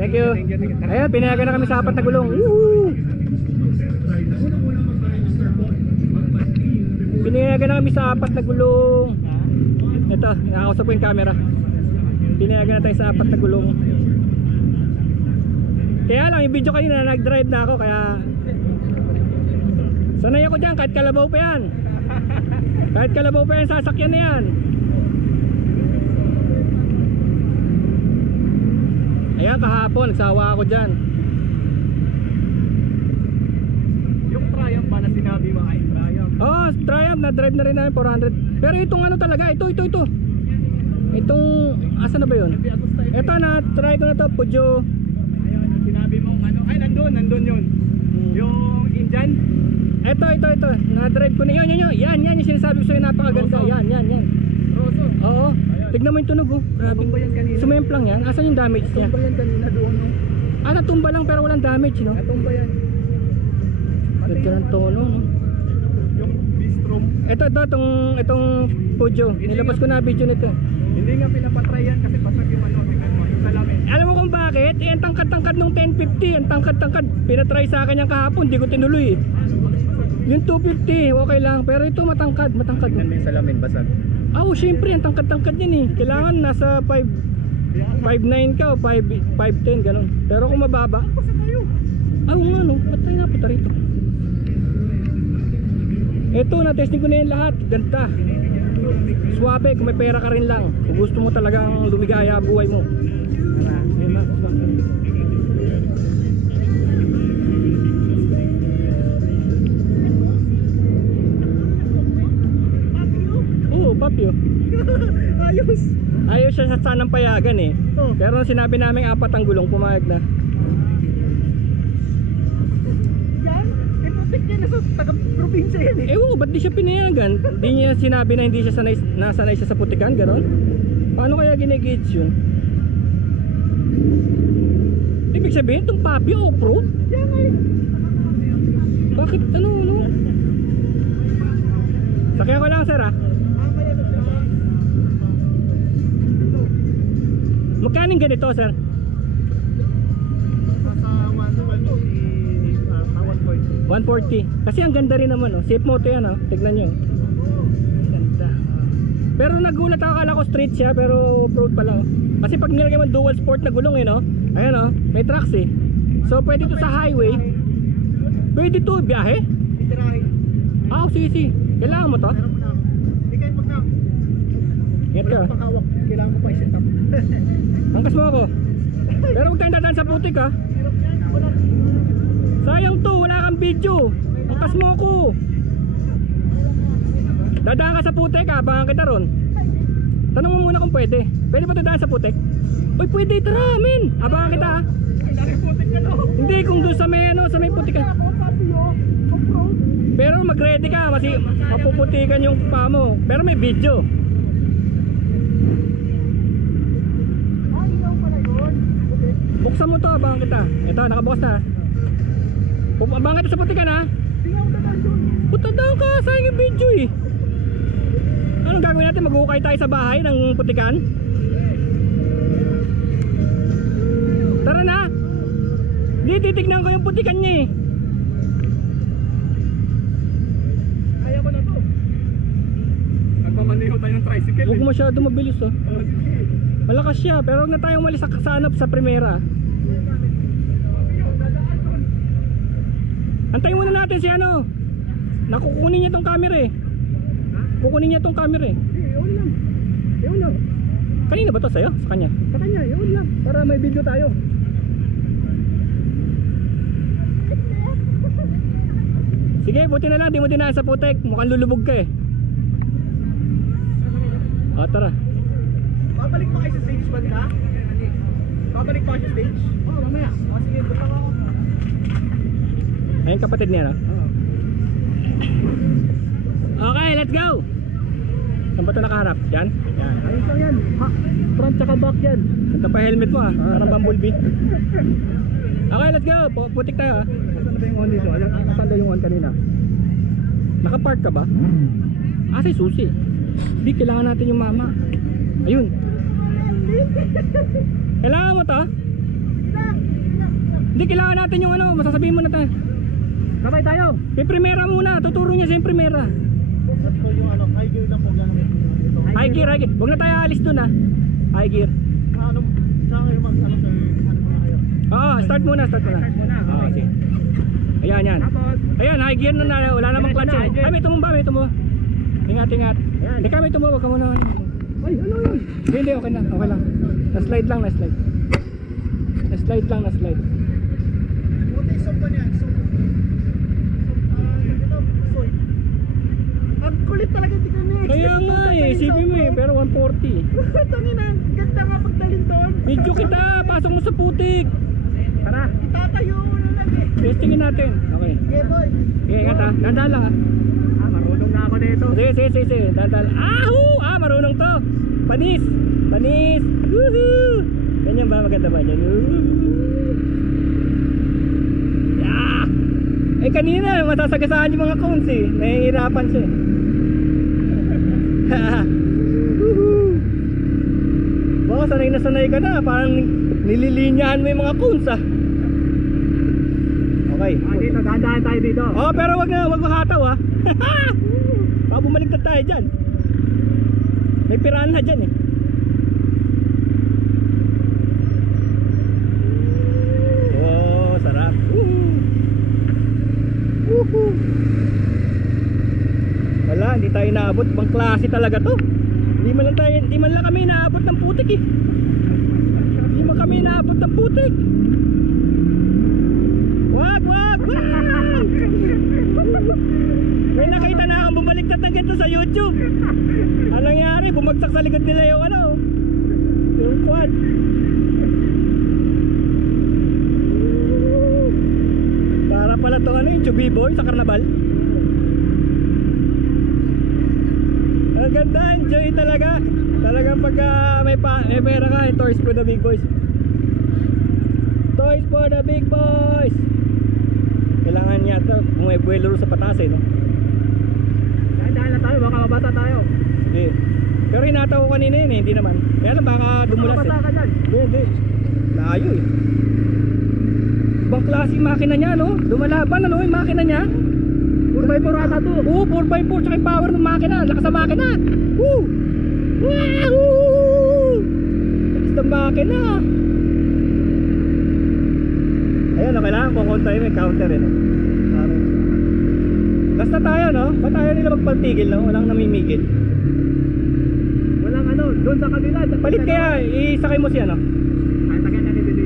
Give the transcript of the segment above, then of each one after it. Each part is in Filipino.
Thank you. Ayan, pinayagan na kami sa 4 na gulong. Woo! Pinayagan na kami sa 4 na gulong. Ito, nakakausap ko yung camera. Pinayagan na tayo sa 4 na gulong. Kaya lang, yung video kanina, nag-drive na ako. Kaya sanay ako dyan, kahit kalabaw pa yan. Kahit kalabaw pa yan, sasakyan na yan. Ayan, kahapon, nagsawa ako dyan. Yung Triumph ba na sinabi mo ay Triumph? Oo, Triumph, na-drive na rin namin 400. Pero itong ano talaga, ito. Itong, asa na ba yun? Ito, na-try ko na to, Peugeot. Ayun, sinabi mong ano, ay nandun yun. Yung engine? Ito, na-drive ko na yun. Yan, yung sinasabi ko sa'yo, napakaganda. Yan. Rosso? Oo, tignan mo yung tunog oh. Grabe. Natumba yan kanina. Sumemplang yan, asan yung damage niya? Natumba yan kanina doon, no? Natumba lang pero walang damage, no? Natumba yan. Ganda ng tono, no? Yung Bistrom. Itong Peugeot, nilabas ko na video nito. Hindi nga pinapatry yan kasi basag yung ano, tingnan mo, yung salamin. Alam mo kung bakit? Ang tangkad-tangkad nung 1050, ang tangkad-tangkad. Pinatry sa akin yung kahapon, di ko tinuloy. Yung 250, okay lang. Pero ito matangkad. Tingnan mo yung salamin, basag. Syempre, ang tangkad-tangkad yan eh. Kailangan nasa 5.9 ka o 5.10, ganun. Pero kung mababa, nga no, patay na, puta rito. Ito, na-testing ko na yan lahat. Ganda. Swabe, kung may pera ka rin lang. Kung gusto mo talagang lumigaya buhay mo. Ayan na, swabe. Oo, papyo. Ayos siya sa sanang payagan eh. Pero nung sinabi namin 4 ang gulong, pumayag na. Yan? Iputik yan, nasa taga-probinsya yan eh. Ewan ko, ba't di siya pinayagan? Di niya sinabi na hindi siya nasanay siya sa putikan, gano'n? Paano kaya ginigage yun? Ibig sabihin, itong papi off-road? Yan eh. Bakit ano? Sakyan ko lang sir ah. Magkano ganito sir? Nasa 140. Kasi ang ganda rin naman oh. Safe moto yan oh. Tignan nyo. Ganda. Pero nagulat ako, akala ko straight siya pero off-road pala oh. Kasi pag nilagay mo dual sport na gulong eh no. Ayan oh, may tracks eh. So pwede to sa highway. Pwede to biyahe. Sige. Kailangan mo to? Meron mo na. Hindi kayo pag na. Ingat ka. Walang pakawak. Kailangan mo pa i-set up. Angkas mo ako. Pero huwag tayong dadaan sa putik ha. Sayang to, wala kang video. Angkas mo ako. Dadaan ka sa putik ha, abangan kita ron. Tanong mo muna kung pwede. Pwede ba dadaan sa putik? Uy, pwede, tara men. Abangan kita ha. Putik ka no? Hindi, kung doon sa may putik ka. Pero mag-ready ka, kasi mapuputikan yung paa mo. Pero may video. Buksan mo to, abangan kita. Ito, nakabukas na. Abangan kita sa putikan ha. Putadaan ka, sayang yung video eh. Anong gagawin natin? Maghukay tayo sa bahay ng putikan? Tara na. Hindi, titignan ko yung putikan niya eh. Kaya ko na to. Nagmamaneho tayo ng tricycle. Huwag masyado mabilis oh. Malakas siya, pero huwag na tayong umalis sa primera. Antayin muna natin si ano. Nakukunin niya tong camera eh. Kukunin niya tong camera eh. Yun lang. Kanina ba to sa'yo? Sa kanya? Sa kanya, yun lang. Para may video tayo. Sige, buti na lang, di mo dinaan sa putek. Mukhang lulubog ka eh. Tara. Babalik pa kayo sa stage ba nila? Babalik pa kayo sa stage? Oo, mamaya. Sige, punta ako. Ayun kapatid niya no? Okay, let's go. Saan ba ito nakaharap? Yan? Yan. Ayos lang yan. Front tsaka back yan. Ganda pa helmet mo ah. Parang bumblebee. Okay, let's go. Putik tayo ah. Asan ba yung on dito? Asan ba yung on kanina? Nakapark ka ba? Say susi. Hindi, kailangan natin yung mama. Ayun. Kailangan mo to? Hindi kailangan natin yung ano, masasabihin mo na tayo. Sabay tayo. Yung primera muna, tuturo niya sa yung primera. At ko yung ano, high gear lang po gamit. High gear, high gear. Huwag na tayo alis dun ha. High gear. Ano, saan kayo mag, ano sir, ano muna kayo? Oo, start muna, start muna. Start muna, Oo, okay. sige. Ayan, yan. Tapos, Ayan, high gear na na. Wala namang clutch yan. Ay, may tumumba, may tumumba. Ingat, ingat. Ayan. Teka, may tumumba, wag ka muna. ay, ano yun? Hindi, hindi, okay na, okay lang. Na-slide lang, na-slide. Na-slide lang, na-slide. What is up pa niyan? Soy. Ang kulit talaga, di ka na-expect. Kaya nga eh, isipin mo eh, pero 140. Tangin na, ganda nga pagdalin doon. Video kita, pasok mo sa putik. Tara. Itatayo mo na lang eh. Testingin natin. Okay. Okay, boy. Okay, ingat ha. Dahan lang ha. Marunong na ako dito. Sige, sige, sige, sige. Dahan. Marunong to. Panis. Panis. Woohoo. Ganyan ba? Maganda ba? Yan. Yeah. Eh kanina, masasagasaan yung mga cones eh. Nahihirapan siya eh. Woohoo. Baka sanay ka na. Parang nililinyahan mo yung mga cones ah. Okay. Dito, dadaan tayo dito. Oh, pero wag makataw ah. Baka bumaligtad tayo dyan. May piranha dyan eh. Oh, sarap. Woohoo. Wala, hindi tayo naabot. Bang klase talaga to. Hindi man lang kami naabot ng putik eh. Hindi man kami naabot ng putik. Wag! May nakita na akong bumaliktad ng ganito sa YouTube. Anong nangyari? Bumagsak sa likod nila yung ano, yung quad. Para pala to ano yung Chubby Boy sa Carnaval. Ang ganda, enjoy talaga. Talagang pagka may pera ka, toys for the big boys. Toys for the big boys. Kailangan niya ito, buwelo sa pataas eh, no? Dahil na tayo, baka mabata tayo. Hindi. Pero hinataw ko kanina yun eh, hindi naman. Kaya lang baka dumulas Mabata ka dyan. Hindi. Layo eh. Ibang klaseng makina niya, no? Lumalaban, ano yung makina niya? 4x4 ata to. Oo, 4x4 tsaka yung power ng makina. Lakas ng makina. Woo! Wahoo! Lakas ng makina. Ayan, no, kailangan kung kontayin may counter eh, no? Basta tayo, no? Ba't tayo nila magpatigil, no? Walang namimigil. Walang ano, doon sa kanila. Palit kaya, isakay mo siya, no? Ay, sakyan na nito.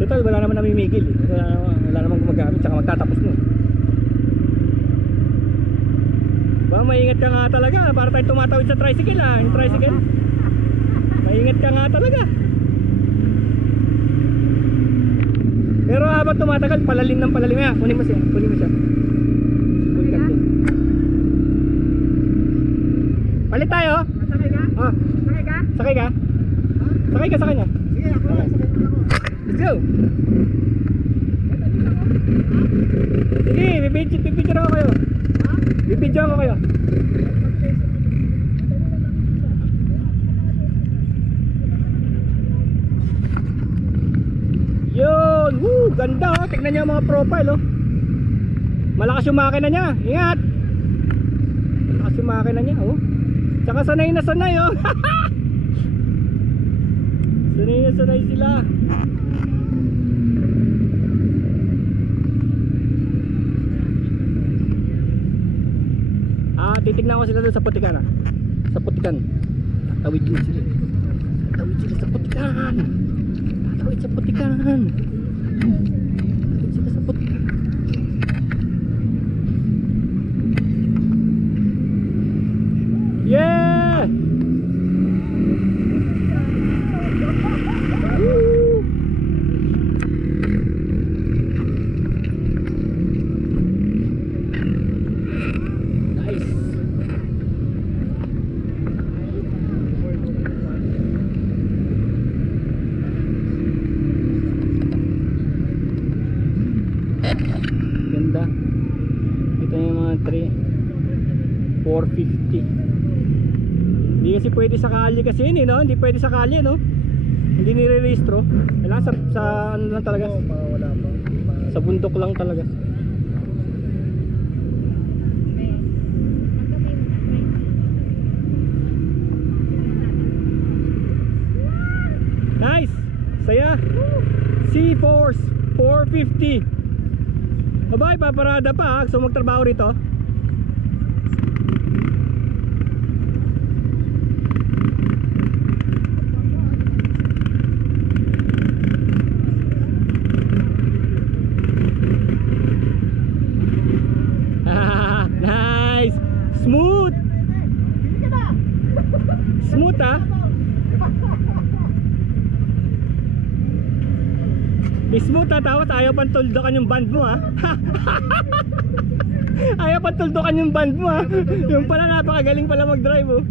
Total, wala naman namimigil eh. Wala naman gumagamit, tsaka magtatapos mo. Ba, maingat ka nga talaga. Para tayo tumatawid sa tricycle, ah. Yung tricycle. Maingat ka nga talaga. Pero habang tumatagal, palalim ng palalim. Kaya, kunin mo siya. Bulkan din. Palit tayo. Sakay ka? Ah, Sakay ka? sakay ka? Sakay ka sa kanya. Sige, ako. Sakay mo ako. Let's go. Sige, bibidyo ako kayo. Bibidyo ako kayo. Yun, woo, ganda oh. Tignan niyo ang mga profile oh. Malakas yung makina niya. Ingat. Malakas yung makina niya oh. Tsaka sanay na sanay oh. Sanay na sanay sila. Titignan ko sila doon sa putikan ah. Sa putikan. Tatawid din sila. Tatawid sila sa putikan. Tatawid sa putikan. Tatawid sila sa putikan. Yeah! Woo! Nice. Ganda. Ito yung mga 450. Hindi kasi pwede sa kalye kasi yun eh, no? Hindi pwede sa kalye, no? Hindi nire-registro. Kailangan sa ano lang talaga. Oo, wala pa. Sa bundok lang talaga. Nice! Saya! C-Force 450. Abay, paparada pa ha. Gusto magtrabaho rito? Nice! Smooth! Smooth ha? Smooth ha, tapos ayaw pang tuldukan yung band mo ha. Ayaw pang tuldukan yung band mo ha. Yung pala napakagaling pala mag-drive oh.